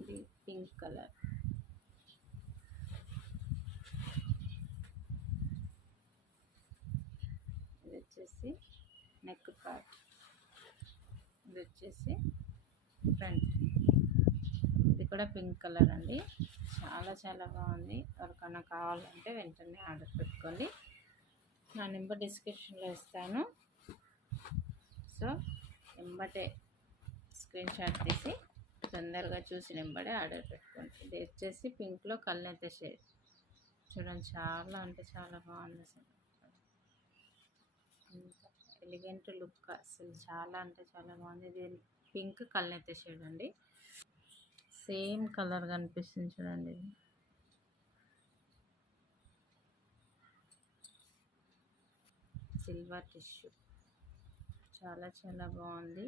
ఇది pink colour. ఇది వచ్చేసి నెక్ పార్ట్. ఇది వచ్చేసి ఫ్రంట్. ఇది కూడా పింక్ కలర్ అండి. చాలా చాలా బాగుంది. ఎవరికైనా కావాలంటే వెంటనే ఆర్డర్ పెట్టుకోండి. నా నెంబర్ డిస్క్రిప్షన్లో ఇస్తాను. సో వెంబటే స్క్రీన్ షాట్ తీసి తొందరగా చూసి వెంబడే ఆర్డర్ పెట్టుకోండి. ఇది వచ్చేసి పింక్లో కల్నేత షేడ్. చూడండి చాలా అంటే చాలా బాగుంది. అసలు ఎలిగెంట్ లుక్, అసలు చాలా అంటే చాలా బాగుంది. ఇది పింక్ కల్నేత షేడ్ అండి. సేమ్ కలర్ కనిపిస్తుంది చూడండి. ఇది సిల్వర్ టిష్యూ, చాలా చాలా బాగుంది.